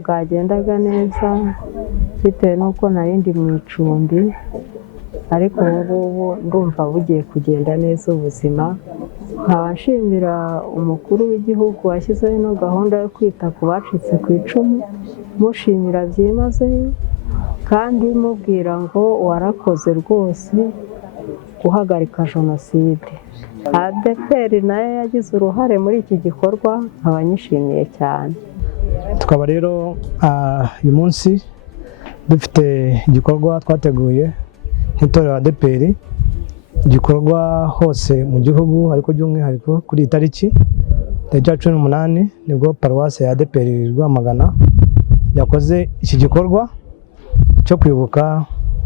bwagendaga neza bitewe n'uko nari ndi mu icumbi, ariko ubu ngubu ndumva bugiye kugenda neza ubuzima. Nkaba nshimira umukuru w'igihugu washyizeho ino gahunda yo kwita ku bacitse ku icumu, mushimira byimazeyo kandi mubwira ngo warakoze rwose guhagarika jenoside. ADEPR nayo yagize uruhare muri iki gikorwa, nkaba nyishimiye cyane. Tukaba rero uyu munsi dufite igikorwa twateguye nk'itorero ADEPR, gikorwa hose mu gihugu ariko by'umwihariko kuri iyi tariki ya 18 nibwo paruwasi ya ADEPR Rwamagana yakoze iki gikorwa cyo kwibuka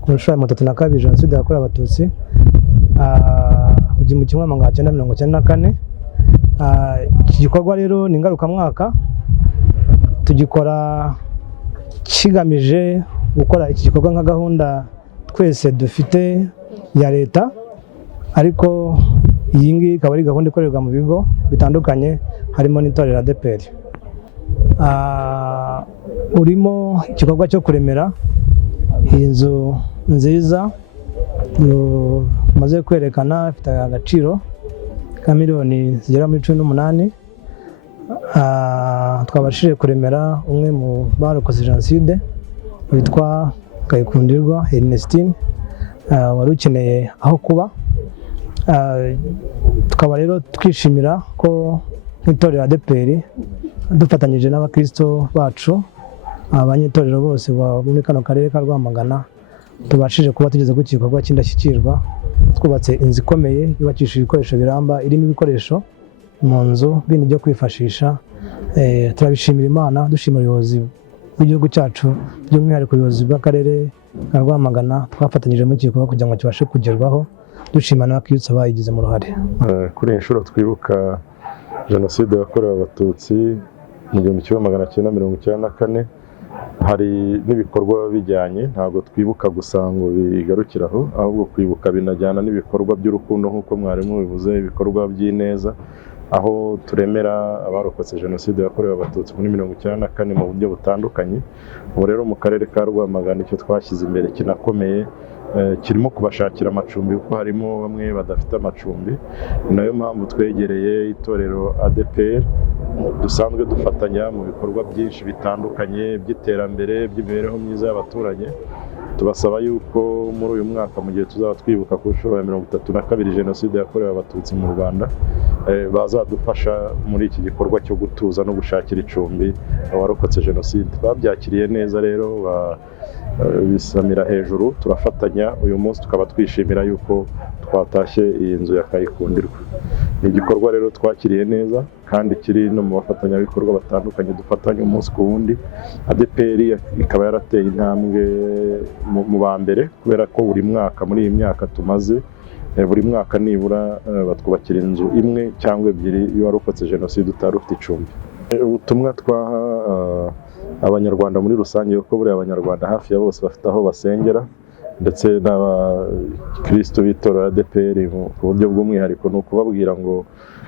ku nshuro ya 32 jenoside yakorewe Abatutsi mu 1994. Iki gikorwa rero ni ngarukamwaka, tugikora kigamije gukora iki gikorwa nka gahunda twese dufite ya leta, ariko iyi ngiyi ikaba ari gahunda ikorerwa mu bigo bitandukanye harimo n'itorero ADEPR. Urimo igikorwa cyo kuremera iyi nzu nziza tumaze kwerekana, ifite agaciro ka miliyoni zigera muri 18. Twabashije kuremera umwe mu barokotse jenoside witwa Kayikundirwa Ernestine, wari ukeneye aho kuba. Tukaba rero twishimira ko nk'itorero ADEPR dufatanyije n'abakristo bacu, abanyetorero bose muri kano karere ka Rwamagana, tubashije kuba tugeze ku gikorwa cy'indashyikirwa. Twubatse inzu ikomeye yubakishije ibikoresho biramba, irimo ibikoresho mu nzu bindi byo kwifashisha. Turabishimira Imana, dushimira ubuyobozi bw'igihugu cyacu, by'umwihariko ubuyobozi bw'akarere ka Rwamagana twafatanyije muri iki gikorwa kugira ngo kibashe kugerwaho, dushimira n'abakristo bayigizemo uruhare. Kuri iyi nshuro twibuka jenoside yakorewe Abatutsi mu 1994, hari n'ibikorwa bijyanye, ntabwo twibuka gusa ngo bigarukire aho, ahubwo kwibuka binajyana n'ibikorwa by'urukundo nk'uko mwarimu bivuze, ibikorwa by'ineza, aho turemera abarokotse jenoside yakorewe Abatutsi muri 1994 mu buryo butandukanye. Ubu rero mu karere ka Rwamagana icyo twashyize imbere kinakomeye, kirimo kubashakira amacumbi kuko harimo bamwe badafite amacumbi. Ni nayo mpamvu twegereye itorero ADEPR, dusanzwe dufatanya mu bikorwa byinshi bitandukanye by'iterambere, by'imibereho myiza y'abaturage. Tubasaba yuko muri uyu mwaka mu gihe tuzaba twibuka ku nshuro ya 32 jenoside yakorewe Abatutsi mu Rwanda, bazadufasha muri iki gikorwa cyo gutuza no gushakira icumbi abarokotse jenoside. Babyakiriye neza rero, bisamira hejuru, turafatanya. Uyu munsi tukaba twishimira yuko twatashye iyi nzu ya Kayikundirwa. Ni igikorwa rero twakiriye neza kandi kiri no mu bafatanyabikorwa batandukanye dufatanya umunsi ku wundi. ADEPR ikaba yarateye intambwe mu ba mbere, kubera ko buri mwaka muri iyi myaka tumaze, buri mwaka nibura batwubakira inzu imwe cyangwa ebyiri y'uwarokotse jenoside utari ufite icumbi. Ubutumwa twaha abanyarwanda muri rusange, kuko buriya abanyarwanda hafi ya bose bafite aho basengera, ndetse n'abakristo b'itorero ADEPR ku buryo bw'umwihariko, ni ukubabwira ngo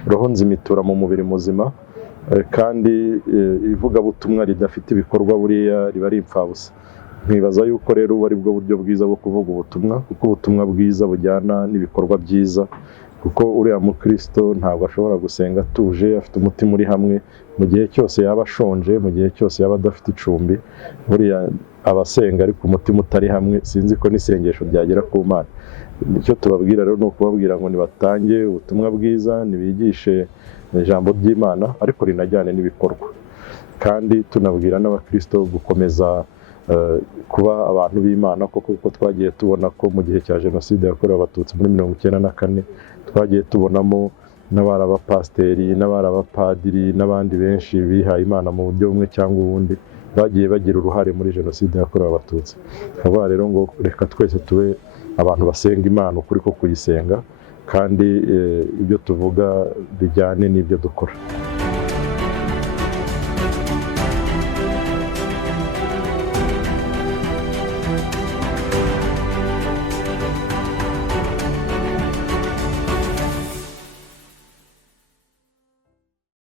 roho nzima itura mu mubiri muzima, kandi ivugabutumwa ridafite ibikorwa buriya riba ari impfabusa. Nkibaza yuko rero ubu ari bwo buryo bwiza bwo kuvuga ubutumwa, kuko ubutumwa bwiza bujyana n'ibikorwa byiza, kuko uriya mukristo ntabwo ashobora gusenga atuje afite umutima uri hamwe. Mu gihe cyose yaba ashonje, mu gihe cyose yaba adafite icumbi, buriya abasenga ariko umutima utari hamwe, sinzi ko n'isengesho ryagera ku Mana. Icyo tubabwira rero ni ukubabwira ngo nibatange ubutumwa bwiza, nibigishe ijambo ry'Imana, ariko rinajyane n'ibikorwa. Kandi tunabwira n'abakristo gukomeza kuba abantu b'Imana, kuko twagiye tubona ko mu gihe cya jenoside yakorewe Abatutsi muri 1994 twagiye tubonamo n'abari abapasiteri, n'abari abapadiri, n'abandi benshi bihaye Imana mu buryo bumwe cyangwa ubundi, bagiye bagira uruhare muri jenoside yakorewe Abatutsi. Tukaba rero ngo reka twese tube abantu basenga Imana ukuri ko kuyisenga, kandi ibyo tuvuga bijyane n'ibyo dukora.